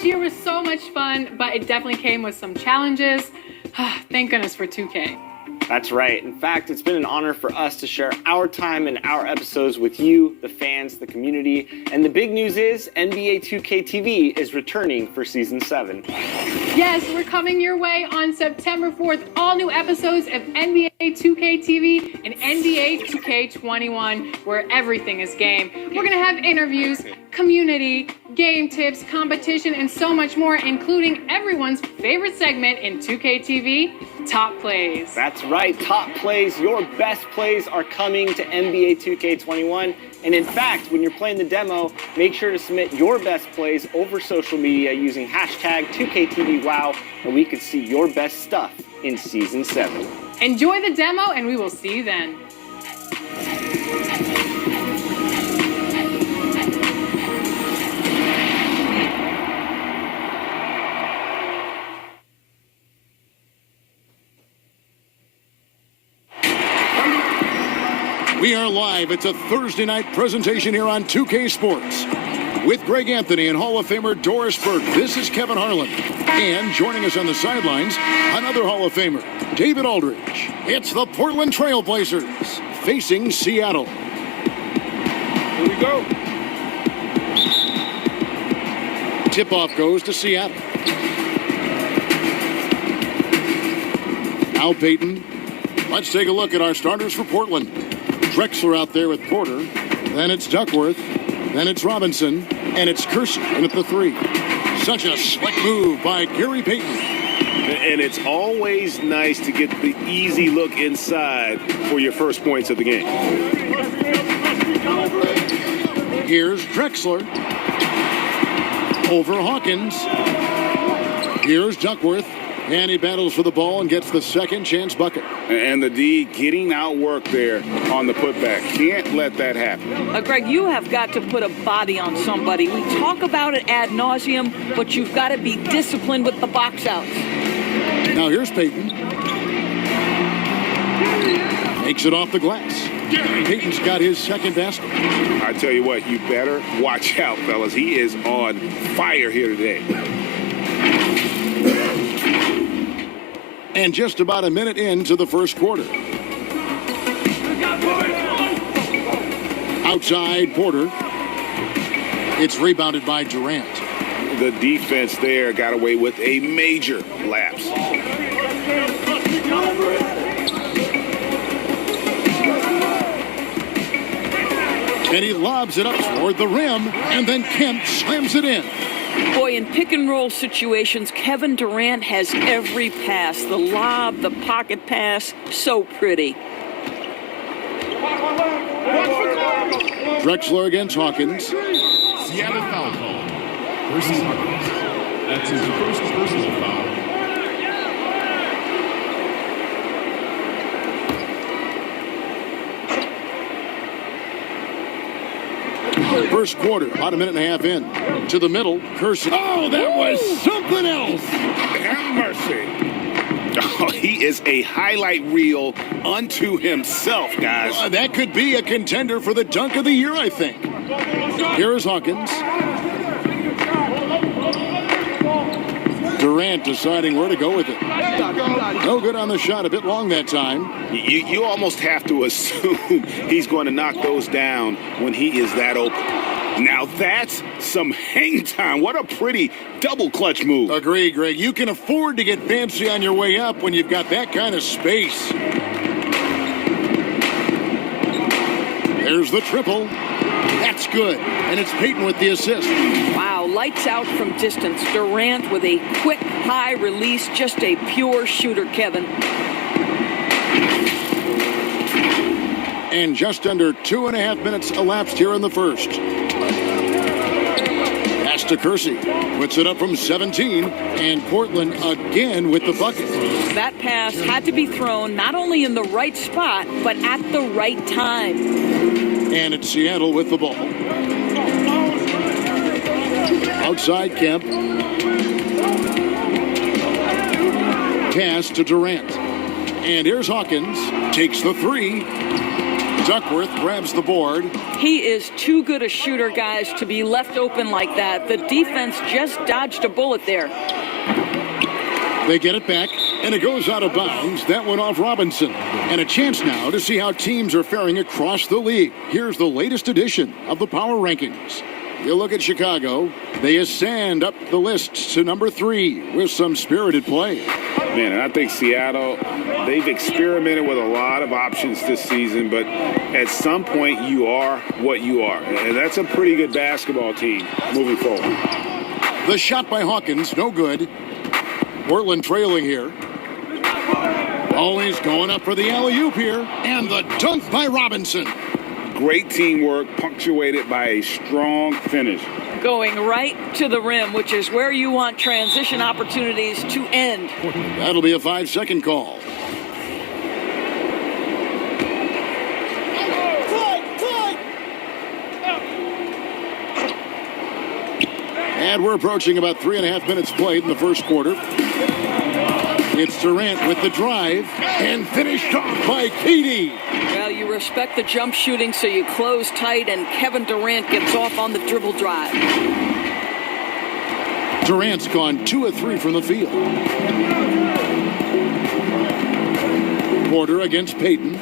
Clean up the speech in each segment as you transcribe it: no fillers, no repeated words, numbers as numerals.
this year was so much fun, but it definitely came with some challenges. Thank goodness for 2K. That's right. In fact, it's been an honor for us to share our time and our episodes with you, the fans, the community. And the big news is NBA 2K TV is returning for Season 7. Yes, we're coming your way on September 4th. All new episodes of NBA 2K TV and NBA 2K21, where everything is game. We're going to have interviews, community, game tips, competition, and so much more, including everyone's favorite segment in 2K TV, Top Plays. That's right, Top Plays. Your best plays are coming to NBA 2K21. And in fact, when you're playing the demo, make sure to submit your best plays over social media using hashtag 2KTVWow, and we can see your best stuff in Season 7. Enjoy the demo, and we will see you then. We are live. It's a Thursday night presentation here on 2K Sports. With Greg Anthony and Hall of Famer Doris Burke, this is Kevin Harlan. And joining us on the sidelines, another Hall of Famer, David Aldridge. It's the Portland Trail Blazers facing Seattle. Here we go. Tip-off goes to Seattle. Al Payton. Let's take a look at our starters for Portland. Drexler out there with Porter. Then it's Duckworth. Then it's Robinson. And it's Kersey in at the 3. Such a slick move by Gary Payton. And it's always nice to get the easy look inside for your first points of the game. Here's Drexler. Over Hawkins. Here's Duckworth. And he battles for the ball and gets the second chance bucket. And the D getting outwork there on the putback. Can't let that happen. Greg, you have got to put a body on somebody. We talk about it ad nauseum, but you've got to be disciplined with the box outs. Now here's Payton. Makes it off the glass. Payton's got his second basket. I tell you what, you better watch out, fellas. He is on fire here today. And just about a minute into the first quarter. Outside Porter. It's rebounded by Durant. The defense there got away with a major lapse. And he lobs it up toward the rim, and then Kemp slams it in. Boy, in pick-and-roll situations, Kevin Durant has every pass. The lob, the pocket pass, so pretty. Drexler against Hawkins. Seattle foul call versus Hawkins. That's his first personal foul. First quarter, about a minute and a half in. To the middle, Kersey. Oh, that was something else. Have mercy. Oh, he is a highlight reel unto himself, guys. That could be a contender for the dunk of the year, I think. Here is Hawkins. Durant deciding where to go with it. No good on the shot, a bit long that time. You almost have to assume he's going to knock those down when he is that open. Now that's some hang time. What a pretty double clutch move. Agree, Greg. You can afford to get fancy on your way up when you've got that kind of space. There's the triple. That's good. And it's Payton with the assist. Wow, lights out from distance. Durant with a quick, high release. Just a pure shooter, Kevin. And just under 2.5 minutes elapsed here in the first. Pass to Kersey. Puts it up from 17. And Portland again with the bucket. That pass had to be thrown not only in the right spot, but at the right time. And it's Seattle with the ball. Outside Kemp. Pass to Durant. And here's Hawkins. Takes the 3. Duckworth grabs the board. He is too good a shooter, guys, to be left open like that. The defense just dodged a bullet there. They get it back, and it goes out of bounds. That went off Robinson. And a chance now to see how teams are faring across the league. Here's the latest edition of the Power Rankings. You look at Chicago, they ascend up the list to number 3 with some spirited play. Man, and I think Seattle, they've experimented with a lot of options this season, but at some point you are what you are. And that's a pretty good basketball team moving forward. The shot by Hawkins, no good. Portland trailing here. Always going up for the alley-oop here. And the dunk by Robinson. Great teamwork, punctuated by a strong finish. Going right to the rim, which is where you want transition opportunities to end. That'll be a 5-second call. And we're approaching about 3.5 minutes played in the first quarter. It's Durant with the drive and finished off by KD. Well, you respect the jump shooting, so you close tight, and Kevin Durant gets off on the dribble drive. Durant's gone 2 of 3 from the field. Porter against Payton.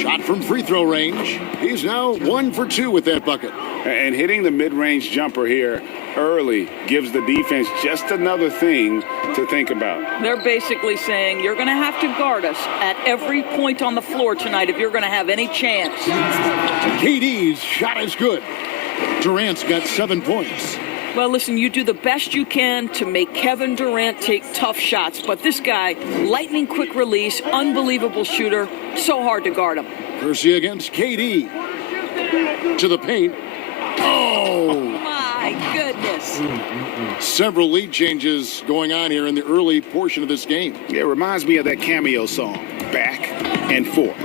Shot from free throw range. He's now 1 for 2 with that bucket. And hitting the mid-range jumper here early gives the defense just another thing to think about. They're basically saying you're going to have to guard us at every point on the floor tonight if you're going to have any chance. KD's shot is good. Durant's got 7 points. Well, listen, you do the best you can to make Kevin Durant take tough shots, but this guy, lightning quick release, unbelievable shooter, so hard to guard him. Percy against KD. To the paint. Oh! My goodness. Several lead changes going on here in the early portion of this game. It reminds me of that Cameo song, Back and Forth.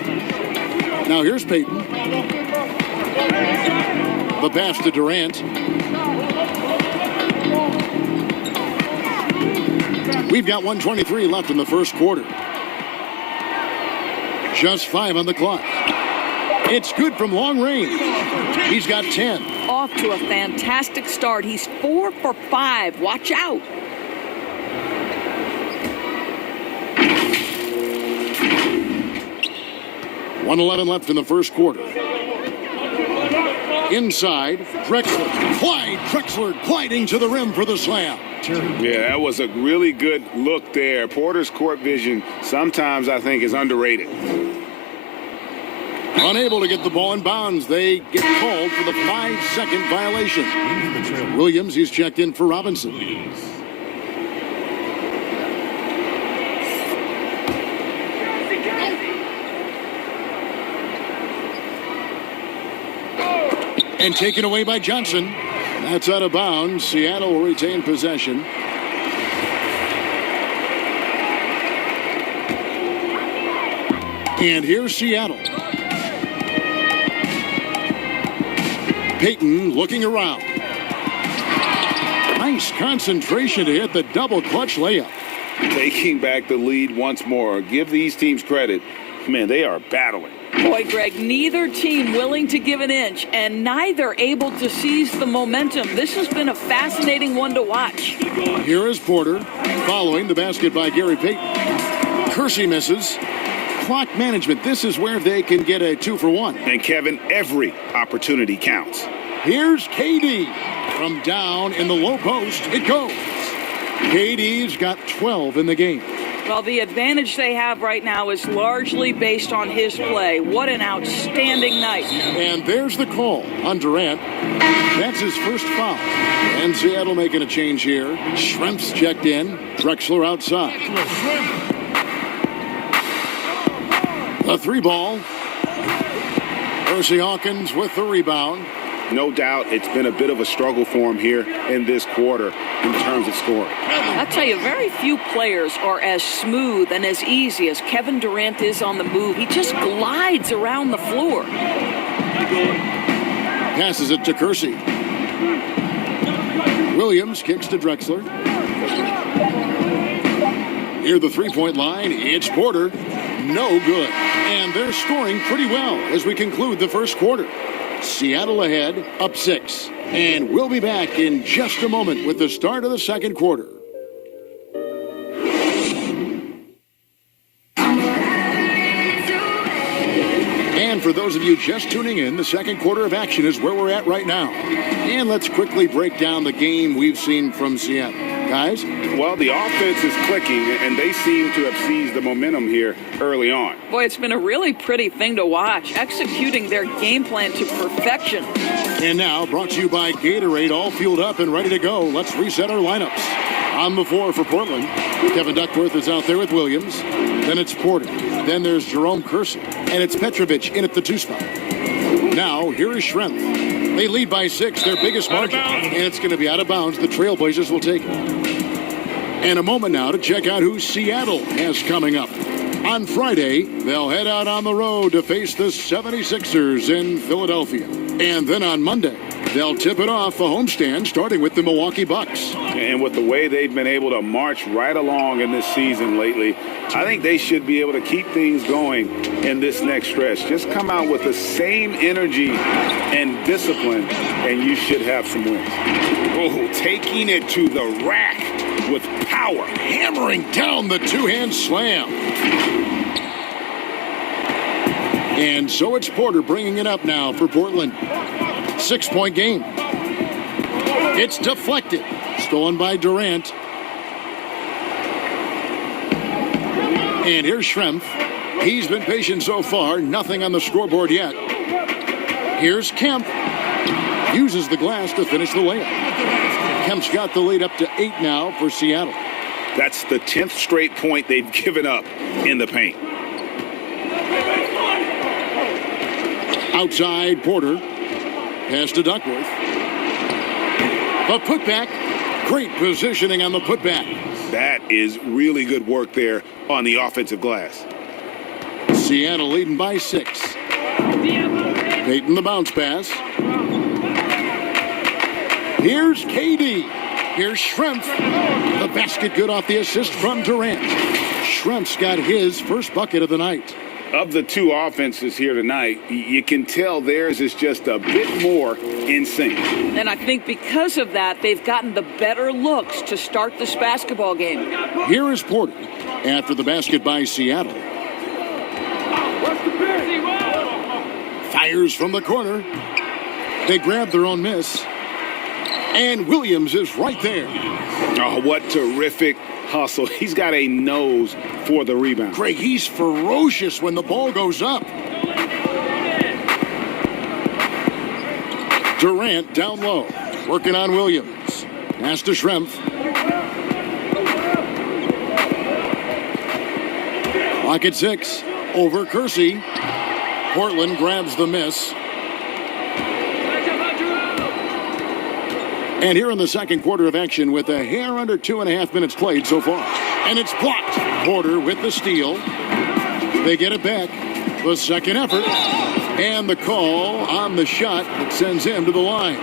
Now here's Payton. The pass to Durant. We've got 1:23 left in the first quarter. Just 5 on the clock. It's good from long range. He's got 10. Off to a fantastic start. He's 4 for 5. Watch out. .111 left in the first quarter. Inside, Drexler. Clyde Drexler gliding to the rim for the slam. Yeah, that was a really good look there. Porter's court vision sometimes I think is underrated. Unable to get the ball in bounds. They get called for the 5-second violation. Williams, he's checked in for Robinson. And taken away by Johnson. That's out of bounds. Seattle will retain possession. And here's Seattle. Payton looking around. Nice concentration to hit the double clutch layup. Taking back the lead once more. Give these teams credit. Man, they are battling. Boy, Greg, neither team willing to give an inch and neither able to seize the momentum. This has been a fascinating one to watch. Here is Porter following the basket by Gary Payton. Kersey misses. Clock management. This is where they can get a 2-for-1. And Kevin, every opportunity counts. Here's KD. From down in the low post, it goes. KD's got 12 in the game. Well, the advantage they have right now is largely based on his play. What an outstanding night. And there's the call on Durant. That's his first foul. And Seattle making a change here. Schrempf's checked in. Drexler outside. The 3-ball. Percy Hawkins with the rebound. No doubt it's been a bit of a struggle for him here in this quarter in terms of scoring. I'll tell you, very few players are as smooth and as easy as Kevin Durant is on the move. He just glides around the floor. Passes it to Kersey. Williams kicks to Drexler. Near the 3-point line, it's Porter. no good. And they're scoring pretty well as we conclude the first quarter. Seattle ahead, up 6. And we'll be back in just a moment with the start of the second quarter. And for those of you just tuning in, the second quarter of action is where we're at right now. And let's quickly break down the game we've seen from Seattle. Guys? Well, the offense is clicking, and they seem to have seized the momentum here early on. Boy, it's been a really pretty thing to watch, executing their game plan to perfection. And now, brought to you by Gatorade, all fueled up and ready to go. Let's reset our lineups. On the floor for Portland, Kevin Duckworth is out there with Williams. Then it's Porter. Then there's Jerome Kersey. And it's Petrovic in at the 2 spot. Now, here is Schrempf. They lead by 6, their biggest margin. And it's going to be out of bounds. The Trailblazers will take it. And a moment now to check out who Seattle has coming up. On Friday, they'll head out on the road to face the 76ers in Philadelphia. And then on Monday, they'll tip it off a homestand starting with the Milwaukee Bucks. And with the way they've been able to march right along in this season lately, I think they should be able to keep things going in this next stretch. Just come out with the same energy and discipline, and you should have some wins. Oh, taking it to the rack with power, hammering down the two-hand slam. And so it's Porter bringing it up now for Portland. 6-point game. It's deflected. Stolen by Durant. And here's Schrempf. He's been patient so far. Nothing on the scoreboard yet. Here's Kemp. Uses the glass to finish the layup. Kemp's got the lead up to 8 now for Seattle. That's the 10th straight point they've given up in the paint. Outside, Porter. Pass to Duckworth. A putback. Great positioning on the putback. That is really good work there on the offensive glass. Seattle leading by 6. Peyton the bounce pass. Here's KD. Here's Schrempf. The basket good off the assist from Durant. Schrempf's got his first bucket of the night. Of the 2 offenses here tonight, you can tell theirs is just a bit more in sync. And I think because of that, they've gotten the better looks to start this basketball game. Here is Porter after the basket by Seattle. Fires from the corner. They grab their own miss. And Williams is right there. Oh, what terrific hustle. He's got a nose for the rebound. Craig, he's ferocious when the ball goes up. Durant down low, working on Williams. Pass to Schrempf. Clock at 6. Over Kersey. Portland grabs the miss. And here in the second quarter of action with a hair under 2.5 minutes played so far. And it's blocked. Porter with the steal. They get it back. The second effort. And the call on the shot that sends him to the line.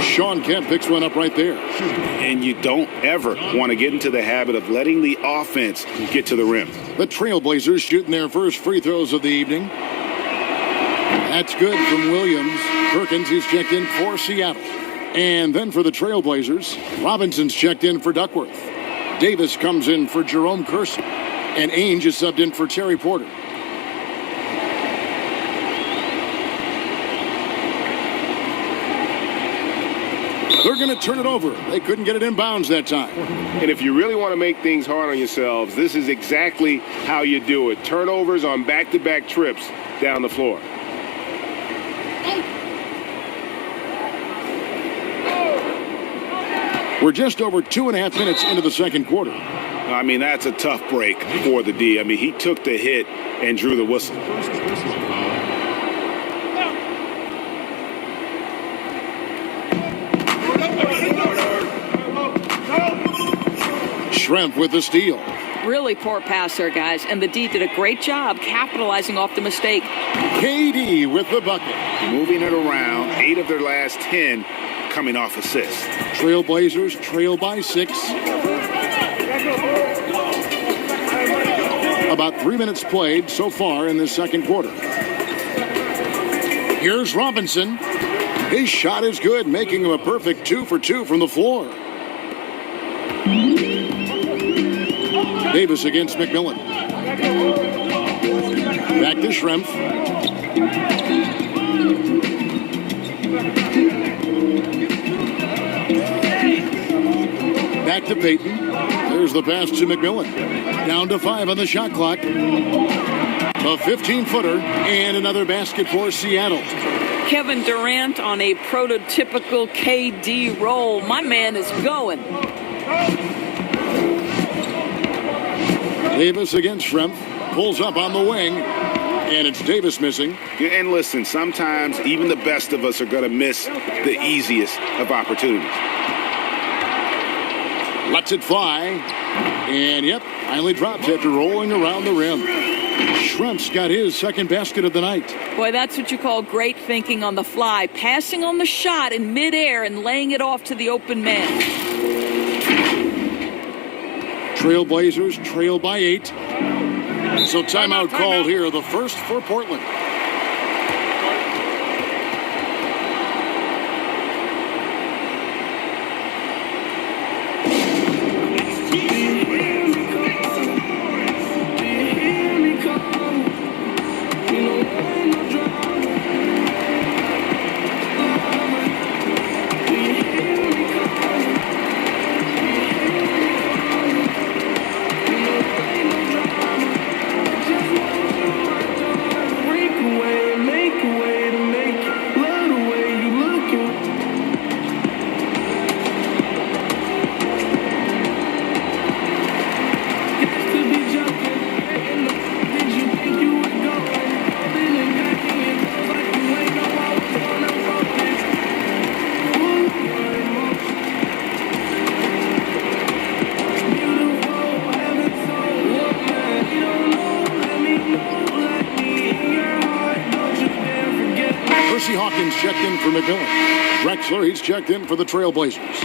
Sean Kemp picks one up right there. And you don't ever want to get into the habit of letting the offense get to the rim. The Trailblazers shooting their first free throws of the evening. That's good from Williams. Perkins, who's checked in for Seattle. And then for the Trailblazers, Robinson's checked in for Duckworth. Davis comes in for Jerome Kersey. And Ainge is subbed in for Terry Porter. They're going to turn it over. They couldn't get it inbounds that time. And if you really want to make things hard on yourselves, this is exactly how you do it. Turnovers on back-to-back trips down the floor. We're just over 2.5 minutes into the second quarter. I mean, that's a tough break for the D. I mean, he took the hit and drew the whistle. Schrempf with the steal. Really poor pass there, guys, and the D did a great job capitalizing off the mistake. KD with the bucket. Moving it around, 8 of their last 10 coming off assists. Trailblazers trail by 6. A About 3 minutes played so far in this second quarter. Here's Robinson. His shot is good, making him a perfect 2 for 2 from the floor. Davis against McMillan. Back to Schrempf. Back to Payton. There's the pass to McMillan. Down to 5 on the shot clock. A 15-footer and another basket for Seattle. Kevin Durant on a prototypical KD roll. My man is going. Davis against Schrempf. Pulls up on the wing. And it's Davis missing. Yeah, and listen, sometimes even the best of us are going to miss the easiest of opportunities. Lets it fly. And, yep, finally drops after rolling around the rim. Schrempf's got his second basket of the night. Boy, that's what you call great thinking on the fly. Passing on the shot in midair and laying it off to the open man. Trailblazers trail by 8. So timeout called here, the first for Portland. Checked in for McMillan. Drexler, he's checked in for the Trailblazers.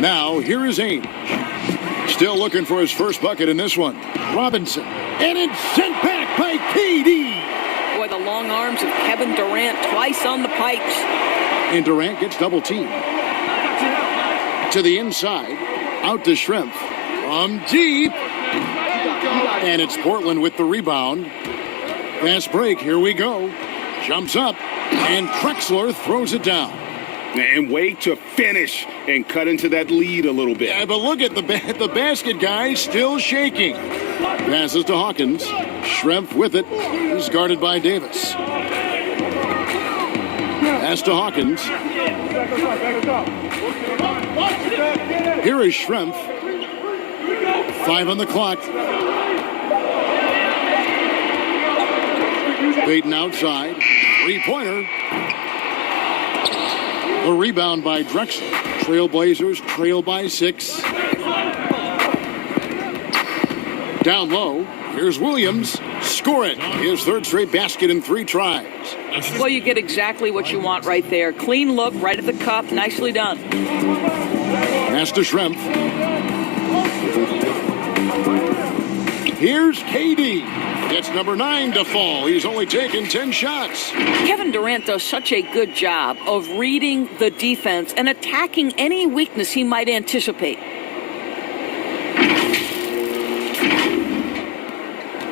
Now, here is Ainge. Still looking for his first bucket in this one. Robinson. And it's sent back by KD. Boy, the long arms of Kevin Durant twice on the pipes. And Durant gets double teamed. To the inside. Out to Schrempf. From deep. And it's Portland with the rebound. Fast break, here we go. Jumps up, and Drexler throws it down. And wait to finish and cut into that lead a little bit. Yeah, but look at the basket guy still shaking. Passes to Hawkins. Schrempf with it. He's guarded by Davis. Pass to Hawkins. Here is Schrempf. 5 on the clock. Payton outside. Three-pointer. The rebound by Drexler. Trailblazers trail by 6. Down low. Here's Williams. Score it. His third straight basket in 3 tries. Well, you get exactly what you want right there. Clean look, right at the cup. Nicely done. Pass to Schrempf. Here's KD. Gets number 9 to fall. He's only taken 10 shots. Kevin Durant does such a good job of reading the defense and attacking any weakness he might anticipate.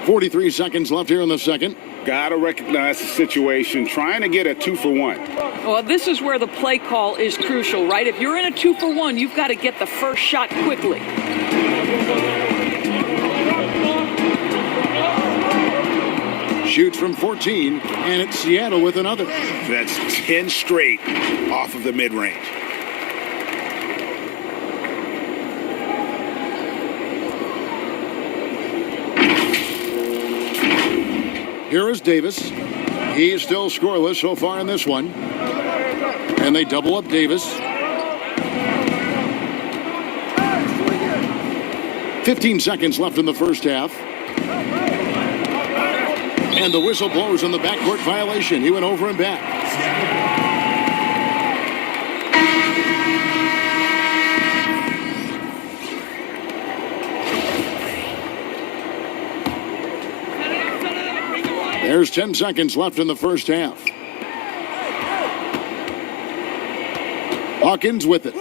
43 seconds left here in the second. Got to recognize the situation, trying to get a 2-for-1. Well, this is where the play call is crucial, right? If you're in a 2-for-1, you've got to get the first shot quickly. Shoots from 14, and it's Seattle with another. That's 10 straight off of the mid-range. Here is Davis. He's still scoreless so far in this one. And they double up Davis. 15 seconds left in the first half. And the whistle blows on the backcourt violation. He went over and back. There's 10 seconds left in the first half. Hawkins with it.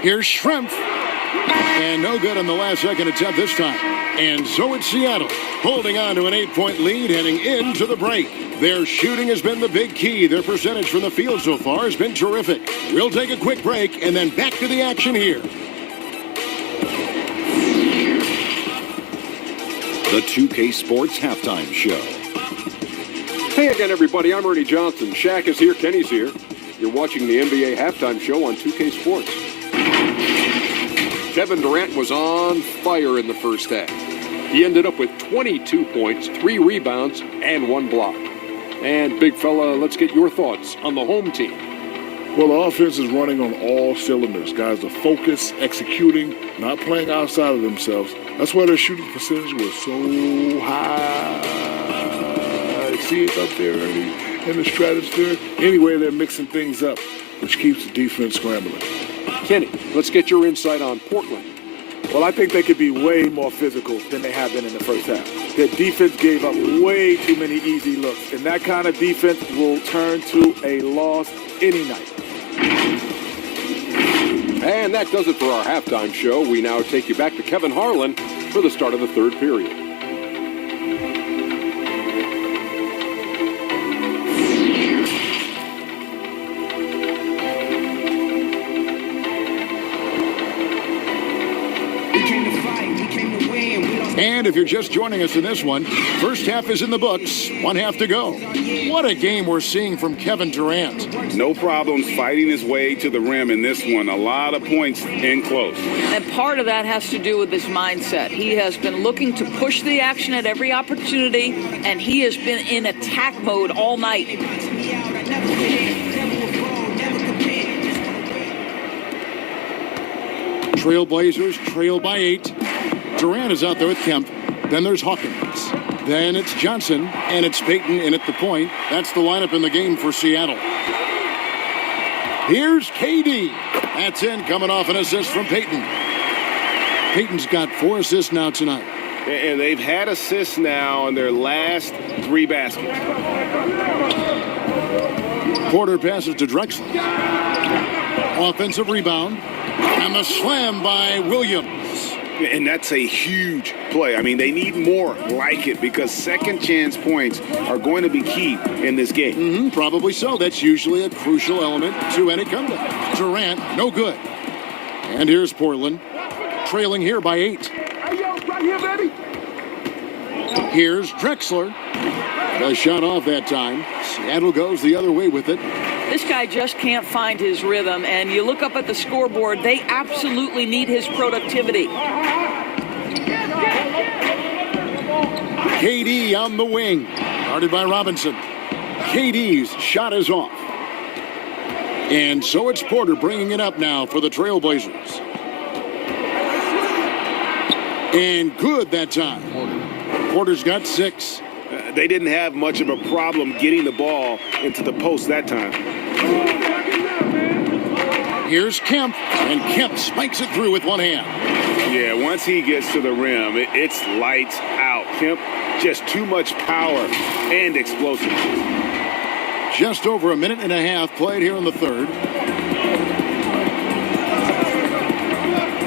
Here's Schrempf. And no good on the last second attempt this time. And so it's Seattle, holding on to an 8-point lead heading into the break. Their shooting has been the big key. Their percentage from the field so far has been terrific. We'll take a quick break and then back to the action here. The 2K Sports Halftime Show. Hey again, everybody. I'm Ernie Johnson. Shaq is here. Kenny's here. You're watching the NBA Halftime Show on 2K Sports. Kevin Durant was on fire in the first half. He ended up with 22 points, 3 rebounds, and 1 block. And big fella, let's get your thoughts on the home team. Well, the offense is running on all cylinders. Guys are focused, executing, not playing outside of themselves. That's why their shooting percentage was so high. See it up there, Ernie, in the stratosphere. Anyway, they're mixing things up, which keeps the defense scrambling. Kenny, let's get your insight on Portland. Well, I think they could be way more physical than they have been in the first half. Their defense gave up way too many easy looks, and that kind of defense will turn to a loss any night. And that does it for our halftime show. We now take you back to Kevin Harlan for the start of the third period. And if you're just joining us in this one, first half is in the books, 1 half to go. What a game we're seeing from Kevin Durant. No problems fighting his way to the rim in this one. A lot of points in close. And part of that has to do with his mindset. He has been looking to push the action at every opportunity, and he has been in attack mode all night. Trailblazers trail by 8. Durant is out there with Kemp. Then there's Hawkins. Then it's Johnson, and it's Payton in at the point. That's the lineup in the game for Seattle. Here's KD. That's in, coming off an assist from Payton. Payton's got 4 assists now tonight. And they've had assists now in their last 3 baskets. Porter passes to Drexler. Offensive rebound. And the slam by Williams. And that's a huge play. I mean, they need more like it because second chance points are going to be key in this game. Probably so. That's usually a crucial element to any comeback. Durant, no good. And here's Portland, trailing here by 8. Here's Drexler. A shot off that time. Seattle goes the other way with it. This guy just can't find his rhythm, and you look up at the scoreboard, they absolutely need his productivity. KD on the wing, guarded by Robinson. KD's shot is off. And so it's Porter bringing it up now for the Trailblazers. And good that time. Porter's got 6. They didn't have much of a problem getting the ball into the post that time. Here's Kemp, and Kemp spikes it through with one hand. Yeah, once he gets to the rim, it's lights out. Kemp, just too much power and explosiveness. Just over a minute and a half played here in the third.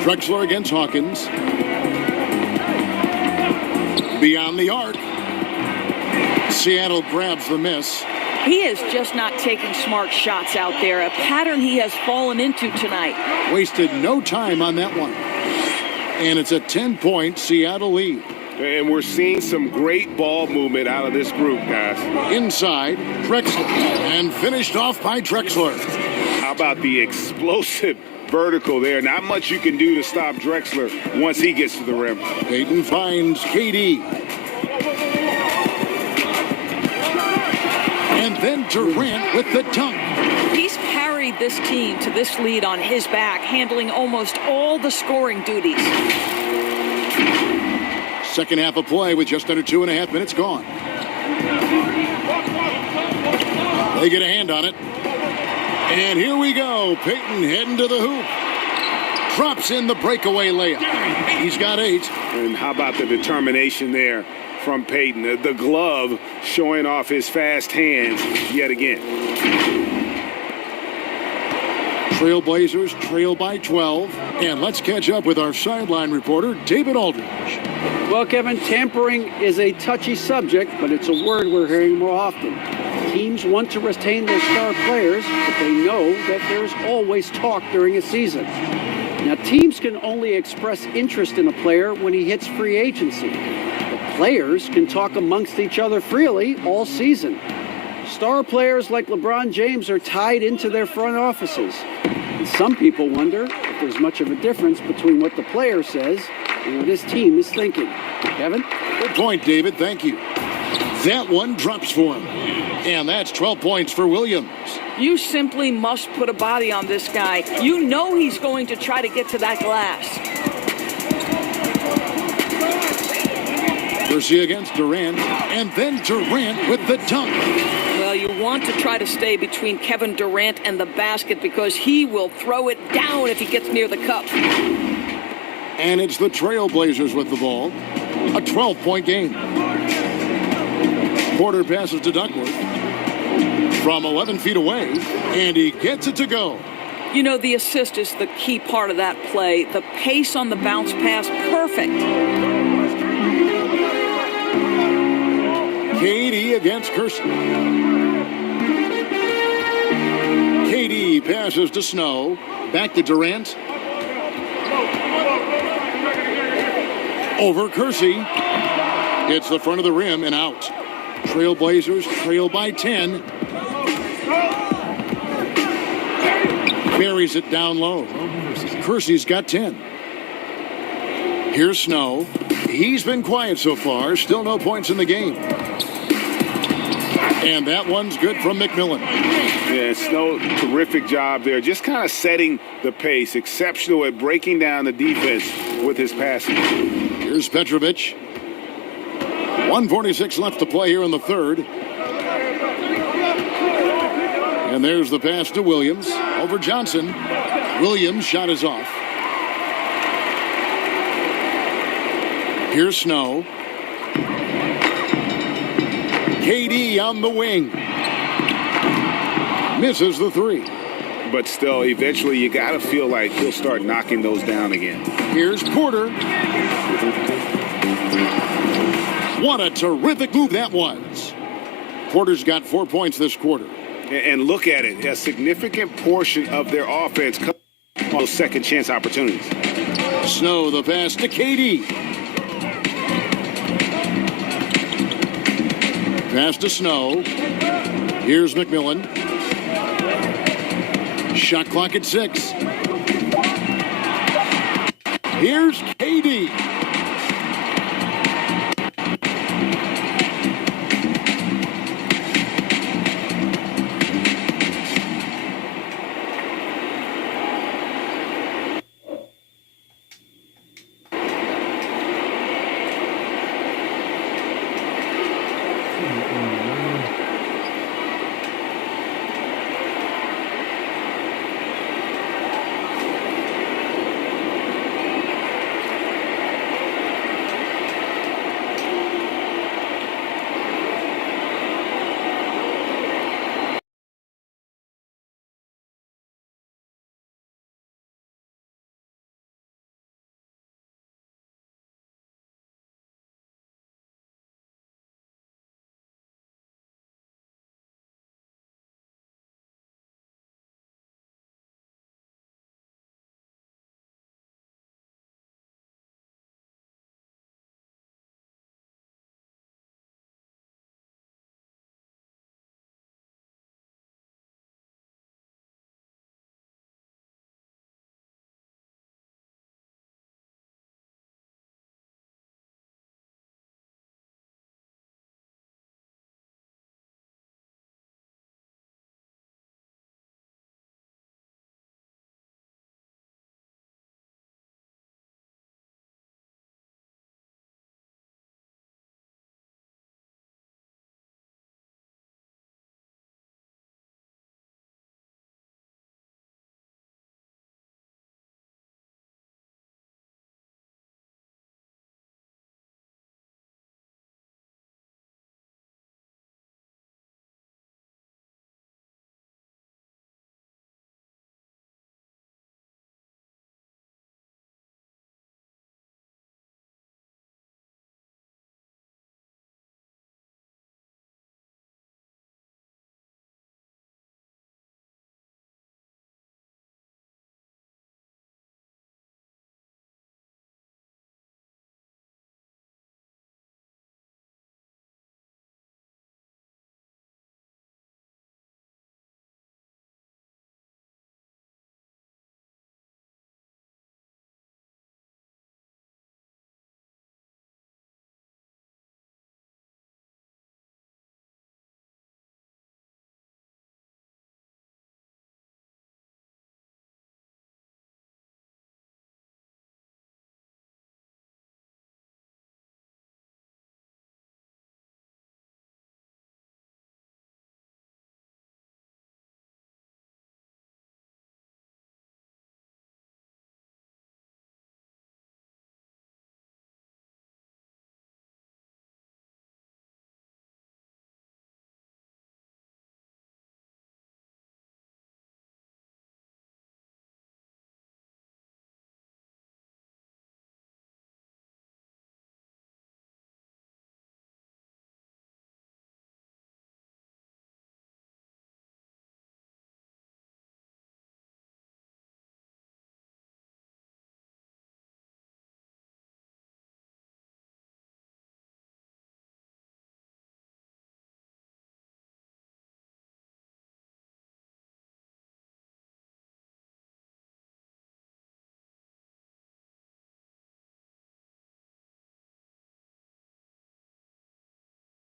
Drexler against Hawkins. Beyond the arc. Seattle grabs the miss. He is just not taking smart shots out there, a pattern he has fallen into tonight. Wasted no time on that one. And it's a 10-point Seattle lead. And we're seeing some great ball movement out of this group, guys. Inside, Drexler. And finished off by Drexler. How about the explosive vertical there? Not much you can do to stop Drexler once he gets to the rim. Payton finds KD. And then Durant with the dunk. He's carried this team to this lead on his back, handling almost all the scoring duties. Second half of play with just under 2.5 minutes gone. They get a hand on it. And here we go. Payton heading to the hoop. Drops in the breakaway layup. He's got 8. And how about the determination there? from Peyton. The glove showing off his fast hands yet again. Trailblazers trail by 12. And let's catch up with our sideline reporter, David Aldridge. Well, Kevin, tampering is a touchy subject, but it's a word we're hearing more often. Teams want to retain their star players, but they know that there's always talk during a season. Now, teams can only express interest in a player when he hits free agency. The players can talk amongst each other freely all season. Star players like LeBron James are tied into their front offices. And some people wonder if there's much of a difference between what the player says and what his team is thinking. Kevin? Good point, David. Thank you. That one drops for him. And that's 12 points for Williams. You simply must put a body on this guy. You know he's going to try to get to that glass. Kersey against Durant, and then Durant with the dunk. Well, you want to try to stay between Kevin Durant and the basket because he will throw it down if he gets near the cup. And it's the Trailblazers with the ball. A 12-point game. Porter passes to Duckworth from 11 feet away, and he gets it to go. You know, the assist is the key part of that play. The pace on the bounce pass, perfect. KD against Kersey. KD passes to Snow. Back to Durant. Over Kersey. Hits the front of the rim and out. Trailblazers trail by 10. Buries it down low. Kersey's got 10. Here's Snow. He's been quiet so far. Still no points in the game. And that one's good from McMillan. Yeah, Snow, terrific job there. Just kind of setting the pace. Exceptional at breaking down the defense with his passing. Here's Petrovic. 1:46 left to play here in the third. And there's the pass to Williams over Johnson. Williams' shot is off. Here's Snow. KD on the wing. Misses the three. But still, eventually you got to feel like he'll start knocking those down again. Here's Porter. What a terrific move that was. Porter's got 4 points this quarter. And look at it. A significant portion of their offense comes on those second chance opportunities. Snow, the pass to KD. Pass to Snow. Here's McMillan. Shot clock at 6. Here's KD.